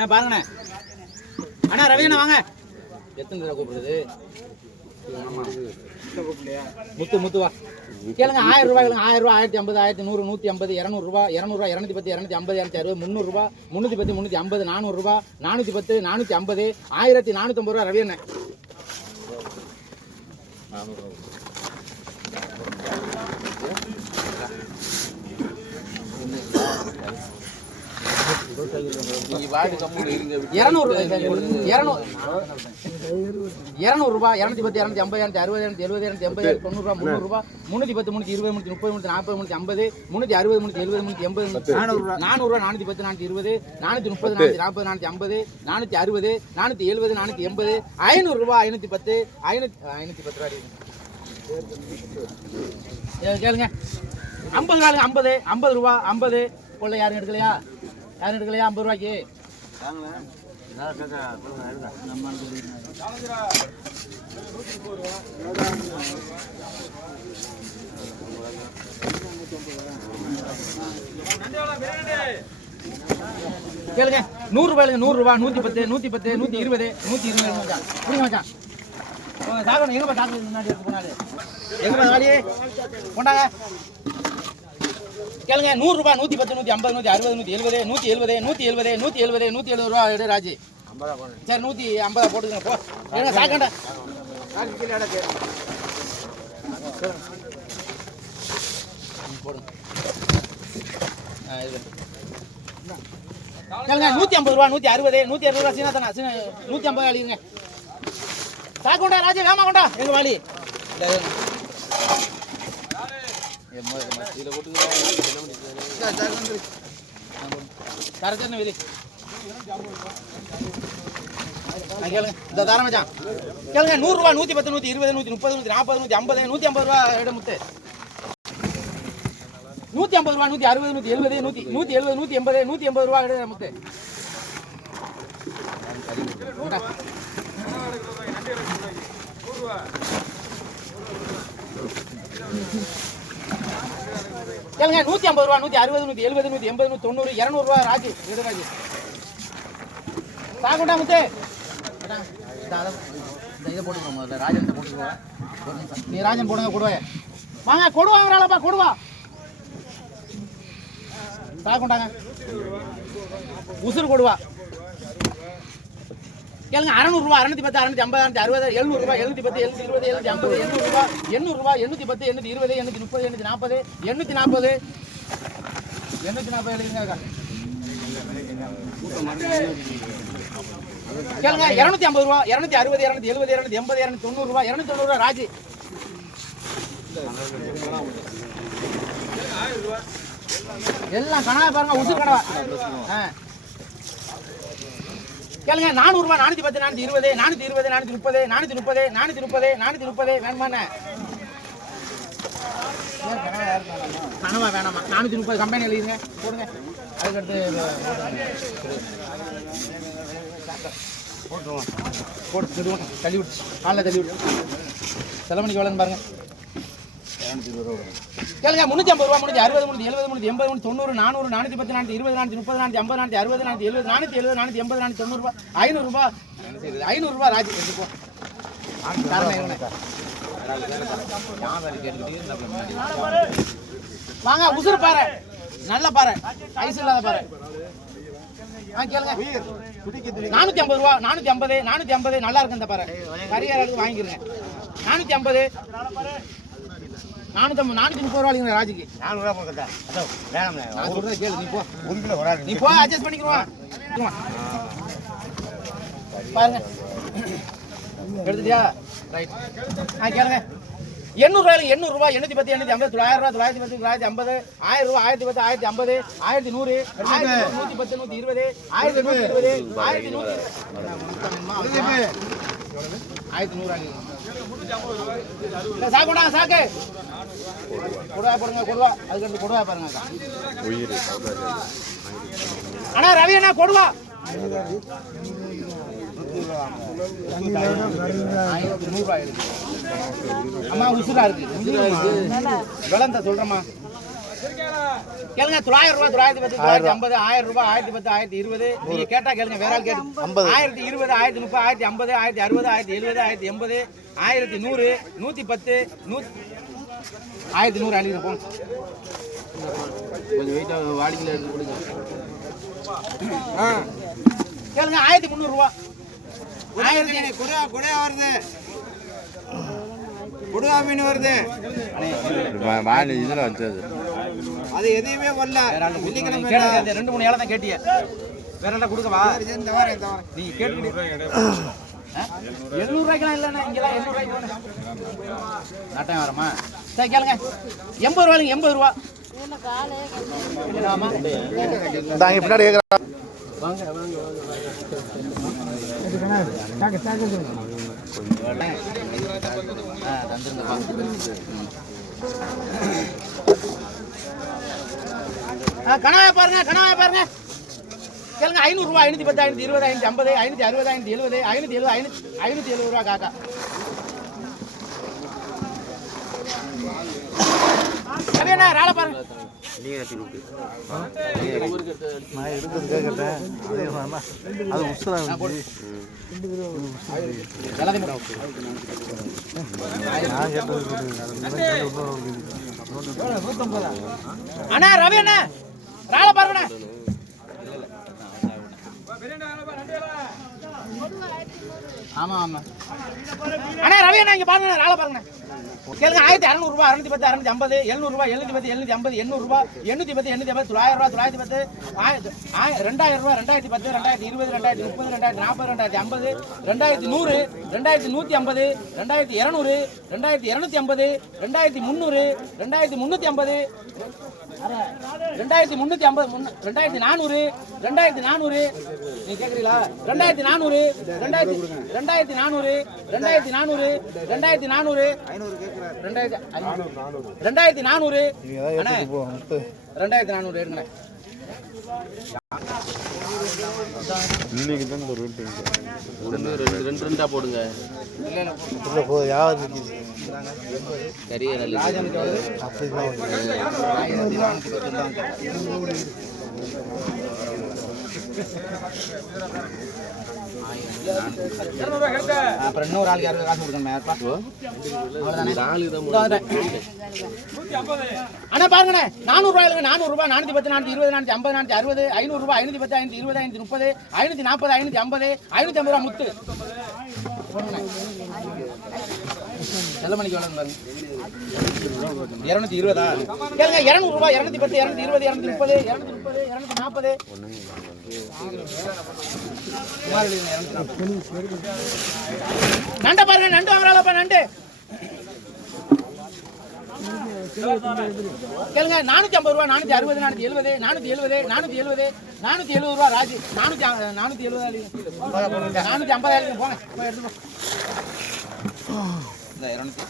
அண்ணா பாருங்கண்ணே. அண்ணா ரவி அண்ணா வாங்க. எத்தனை தடவை கூப்பிடுறது? முத்து முத்து வா. கேளுங்க ஆயிரம் ரூபாய் கேளுங்க. ஆயிரம் ரூபாய் ஆயிரத்தி ஐம்பது ஆயிரத்தி நூறு நூற்றி ஐம்பது இரநூறுபா இரநூறுவா இரநூத்தி பத்து இரநூத்தி ஐம்பது இரநூத்தி அறுபது முந்நூறுரூபா முந்நூற்றி பத்து முந்நூற்றி ஐம்பது நானூறுரூபா நானூற்றி பத்து நானூற்றி ஐம்பது ஆயிரத்தி நானூற்றம்பது ரூபா ரவி அண்ணன் இரநூறுபா இரநூத்தி பத்து இரநூத்தி ஐம்பது இரநூத்தி அறுபது இரநூத்தி எழுபது இரநூத்தி எண்பது தொண்ணூறுபா முந்நூறுபா முந்நூற்றி பத்து முந்நூற்றி இருபது முந்நூற்றி முப்பது முந்நூற்றி நாற்பது முந்நூற்றி ஐம்பது முந்நூற்றி அறுபது முந்நூற்றி எழுபது முந்நூற்றி எண்பது நானூறுரூவா நானூற்றி பத்து நானூற்றி இருபது நானூற்றி முப்பது நானூற்றி நாற்பது நானூற்றி ஐம்பது நானூற்றி அறுபது நானூற்றி எழுபது நானூற்றி எண்பது ஐநூறுரூவா ஐநூற்றி பத்து ஐநூற்றி பத்து ரூபா இது கேளுங்க. ஐம்பது ரூபாய்க்கு ஐம்பது ஐம்பது ரூபா ஐம்பது. கொள்ள யாரும் எடுக்கலையா? யாரும் எடுக்கலையா? ஐம்பது ரூபாய்க்கு. கேளுங்க. நூறு ரூபாய்ங்க நூறு ரூபா. நூத்தி பத்து நூத்தி பத்து நூத்தி இருபது நூத்தி இருபது மச்சான் புரியுங்க மச்சான்? சாகணும். எங்கப்பா டாக்டர் முன்னாடி எடுத்து போனாரு எங்கப்பா காலியே கொண்டாங்க. கேளுங்க நூறு ரூபாய் நூத்தி பத்து நூத்தி ஐம்பது நூத்தி அறுபது நூத்தி எழுபது நூத்தி எழுபது நூத்தி எழுபது நூத்தி எழுபது நூத்தி எழுபது ரூபா எடு ராஜி. சரி நூத்தி ஐம்பதா போட்டுக்கங்க போ. ஏங்க சாக்கண்டா போடுங்க. கேளுங்க நூத்தி ஐம்பது ரூபா நூத்தி அறுபது நூத்தி அறுபது ரூபா சீனா தானே சீனா நூத்தி ஐம்பது அழியுங்க. சாக்கு கொண்டா ராஜா வேமா கொண்டா எங்க வாலி. இந்த இது. கேளுங்க இந்த தாரம் மச்சான் கேளுங்க நூறு ரூபா நூத்தி பத்து நூத்தி இருபது நூத்தி முப்பது நூத்தி நாற்பது நூத்தி ஐம்பது நூத்தி ஐம்பது ரூபா எடு முத்து நூத்தி ஐம்பது ரூபா நூத்தி அறுபது நூத்தி எழுபது நூத்தி நூத்தி எழுபது நூத்தி எண்பது நூத்தி எண்பது ரூபா எடு முத்து நூறுரூவா கேளுங்க நூத்தி ஐம்பது ரூபா நூத்தி அறுபது நூத்தி எழுபது நூத்தி எண்பது நூத்தி தொண்ணூறு இரநூறுவா ரூபா ராஜு. எடு ராஜு. சாகுண்டா முத்து? இதை போட்டுக்கோ முதல்ல ராஜன் போட்டுக்கோ நீ ராஜன் போடுங்க கொடுவா. வாங்க கொடுவாங்கறாளப்பா கொடுவா. சாகுண்டாங்க உசுறு கொடுவா. கேளுங்க அறநூறுவா அறுநூத்தி பத்து அறுநூத்தி ஐம்பது அறுநூத்தி அறுபது எழுநூறுபா எழுநூத்தி பத்து எழுநூத்தி இருபது எழுநூத்தி ஐம்பது எண்ணூறுபா எண்ணூறுபா எண்ணூத்தி பத்து எண்ணூத்தி இருபது எண்ணூத்தி முப்பது எண்ணூத்தி நாற்பது எண்ணூத்தி நாற்பது எண்ணூத்தி நாற்பது எழுதிங்க கேளுங்க இரநூத்தி ஐம்பது ரூபா இரநூத்தி அறுபது இரநூத்தி எழுபது இரநூத்தி எண்பது இரநூத்தி தொண்ணூறு ரூபா இரநூத்தி தொண்ணூறு ரூபா ராஜி. எல்லாம் கனவா பாருங்க உசு கனவா ஆ. கேளுங்க நானூறு நானூற்றி நானூத்தி பத்து நானூத்தி இருபது நானூத்தி இருபது நானூத்தி முப்பது நானூத்தி முப்பது நானூத்தி முப்பது நானூத்தி முப்பது வேணுமாண்ணே? கனவா வேணாமா? நானூத்தி முப்பது கம்பெனி எழுதிங்க போடுங்க. அதுக்கடுத்து போட்டு தள்ளுவோம் தள்ளி விட்டு காலைல தள்ளி விட்டு செலமணிக்கு எவ்வளோன்னு பாருங்க. கேளுங்க முந்நூற்றி ஐம்பது ரூபா முந்நூற்றி அறுபது முந்நூற்றி எழுபது முந்நூற்றி எண்பது முந்நூற்றி தொண்ணூறு நானூறு நானூற்றி பத்து நானூற்றி இருபது நானூற்றி முப்பது நானூற்றி ஐம்பது நானூற்றி அறுபது நானூற்றி எழுபது நானூற்றி எழுபது நானூற்றி எண்பது நானூற்றி தொண்ணூறுபா ஐநூறுரூபா ஐநூறுரூபா ராஜி எடுத்துக்கோ வாங்க உசுறு பாரு நல்ல பாரு ஐஸ் இல்லாத பாரு நானூத்தி ஐம்பது ரூபா நானூத்தி ஐம்பது நானூத்தி ஐம்பது நல்லா இருக்கு இந்த பாரு கரியாருக்கு வாங்கிக்கிறேங்க நானூத்தி ஐம்பது. நானூத்தி நானூத்தி முப்பது ரூபா ராஜுக்கு. நானூறுவா கொடுக்கட்டா? அதோ வேணாம்ண்ணே நான் சொல்றதை கேளு நீ போ. ஒரு கிலோ வராது நீ போ அட்ஜஸ்ட் பண்ணிக்கிறோம் பாருங்க. எடுத்துட்டியா? ரைட் ஆ கேளுங்க. எண்ணூறு ரூபாய் எண்ணூறு ரூபாய் எண்ணூத்தி பத்து எண்ணூத்தி ஐம்பது தொள்ளாயிரம் ரூபாய் தொள்ளாயிரத்தி பத்து தொள்ளாயிரத்தி ஐம்பது ஆயிரம் ரூபாய் ஆயிரத்தி பத்து ஆயிரத்தி ஐம்பது ஆயிரத்தி நூறு ஆயிரத்தி நூறு, நூத்தி பத்து நூத்தி இருபது ஆயிரத்தி நூத்தி இருபது ஆயிரத்தி நூத்தி ஆயிரத்தி நூறு இல்ல சாக்கு கொண்டாங்க சாக்கு. கொடுவா போடுங்க கொடுவா. அதுக்கடுத்து கொடுவா பாருங்க. அண்ணா ரவி அண்ணா கொடுவா. நூறுரூவா இருக்கு. அம்மா உசுரா இருக்கு. விளந்த சொல்றேம்மா. கேளுங்க தொள்ளாயிரம் ரூபாய் தொள்ளாயிரத்தி பத்து தொள்ளாயிரத்தி ஐம்பது ஆயிரம் ரூபாய் ஆயிரத்தி பத்து ஆயிரத்தி இருபது. நீங்க கேட்டா கேளுங்க வேற ஆள் கேட்டு ஆயிரத்தி இருபது ஆயிரத்தி முப்பது ஆயிரத்தி ஐம்பது ஆயிரத்தி அறுபது ஆயிரத்தி எழுபது ஆயிரத்தி எண்பது ஆயிரத்தி நூறு நூத்தி பத்து நூத்தி ஆயிரத்தி நூறு அழிவு போங்க. கொஞ்சம் வெயிட்டா வாடிக்கையில் எடுத்து கொடுங்க. ஆ. கேளுங்க ஆயிரத்தி முந்நூறு ரூபா. ஆயிரத்தி குடா குடா வருது. குடுவா மீன் வருது. இதில் வச்சது. அது எதையுமே வரல. வெள்ளிக்கிழமை ரெண்டு மூணு ஏழை தான் கேட்டிய. வேற என்ன கொடுக்கவா? இந்த வாரம் இந்த வாரம் நீங்க கேட்டு எழுநூறு ரூபாய்க்கெல்லாம் இல்லைண்ணே. இங்கெல்லாம் எழுநூறு ரூபாய்க்கு வேணும் நாட்டம் வரமா? சரி கேளுங்க. எண்பது ரூபாய்ங்க எண்பது ரூபா பின்னாடி கேட்குறேன் ஆ, தந்துருங்கப்பா. ம். பாருங்க கனவாயை பாருங்க. கேளுங்க ஐநூறு ரூபாய் ஐநூத்தி பத்து ஐநூத்தி இருபது ஐநூத்தி ஐம்பது ஐநூத்தி அறுபது ஐநூத்தி எழுபது ஐநூத்தி எழுபது ஐநூத்தி ஐநூத்தி எழுபது ரூபா காக்கா. கவியண்ணா ராளை பாருங்க. நான் எடுக்கிறது கேட்கட்டேன் அதே அது உசுரா நான் கேட்டது அண்ணா ரவி அண்ணா. ராளை பாருங்கண்ணா ஆமா ஆமா. அண்ணா ரவி அண்ணா இங்க பாருங்க ராளை பாருங்க கேளுங்க ஆயிரத்தி அறுநூறு ரூபாய் அறுநூத்தி பத்து அறுநூத்தி ஐம்பது எழுநூறு ரூபாய் எழுநூத்தி பத்து எழுநூத்தி ஐம்பது எண்ணூறு ரூபாய் எண்ணூத்தி பத்து எண்ணூத்தி ஐம்பது தொள்ளாயிரம் ரூபாய் தொள்ளாயிரத்தி பத்து ஆயிரத்தி ஆய- ரெண்டாயிரம் ரூபாய் ரெண்டாயிரத்தி பத்து ரெண்டாயிரத்தி இருபது ரெண்டாயிரத்தி முப்பது ரெண்டாயிரத்தி நாற்பது ரெண்டாயிரத்தி ஐம்பது ரெண்டாயிரத்தி நூறு ரெண்டாயிரத்தி நூத்தி ஐம்பது ரெண்டாயிரத்தி இருநூறு ரெண்டாயிரத்தி இருநூத்தி ஐம்பது ரெண்டாயிரத்தி முந்நூறு ரெண்டாயிரத்தி முன்னூத்தி ஐம்பது ரெண்டாயிரத்தி முன்னூத்தி ஐம்பது ரெண்டாயிரத்தி நானூறு ரெண்டாயிரத்தி நானூறு. நீ கேக்குறீங்களா? ரெண்டாயிரத்தி நானூறு ரெண்டாயிரத்தி ரெண்டாயிரத்தி நானூறு ரெண்டாயிரத்தி நானூறு ரெண்டாயிரத்தி நானூறு. ரெண்டாயிரத்தி. ரெண்டாயிரத்தி நானூறு. அண்ணே, ரெண்டாயிரத்தி நானூறு எடுங்கண்ணே. இன்னைக்கு தான் ஒரு ரேட்டு ரெண்டு ரெண்டு ரெண்டு ரெண்டா போடுங்க. இல்லை போ இருக்குது கறியை நல்ல அப்படி அப்புறம் இன்னொரு ஆளுக்கு யாருக்கு காசு கொடுக்கணும்? யாருப்பா? அண்ணா பாருங்கண்ணே. நானூறு ரூபாய் நானூறு ரூபாய். நானூத்தி பத்து நானூத்தி இருபது நானூத்தி ஐம்பது நானூற்றி அறுபது ஐநூறுரூவா ரூபாய் ஐநூத்தி பத்து ஐநூத்தி இருபது ஐநூத்தி முப்பது ஐநூற்றி நாற்பது ஐநூத்தி ஐம்பது ஐநூற்றி ஐம்பது ரூபா முத்து. நல்ல மணிக்கு வேணும் பாருங்க இருநூத்தி இருபதா? கேளுங்க இருநூறு ரூபாய் இருநூத்தி பத்து இரநூத்தி இருபது இருநூத்தி முப்பது இரநூத்தி முப்பது இரநூத்தி நாற்பது நண்டை பாருங்க நண்டு வாங்குறாளப்பா நண்டு. கேளுங்க நானூத்தி ஐம்பது ரூபா நானூத்தி அறுபது நானூத்தி எழுபது நானூத்தி எழுபது நானூத்தி எழுபது நானூத்தி எழுபது ரூபா ராஜு. நானூத்தி அ- நானூத்தி எழுபது நானூத்தி ஐம்பதாயிரம் போங்க. எடுத்து இந்த இரநூத்தி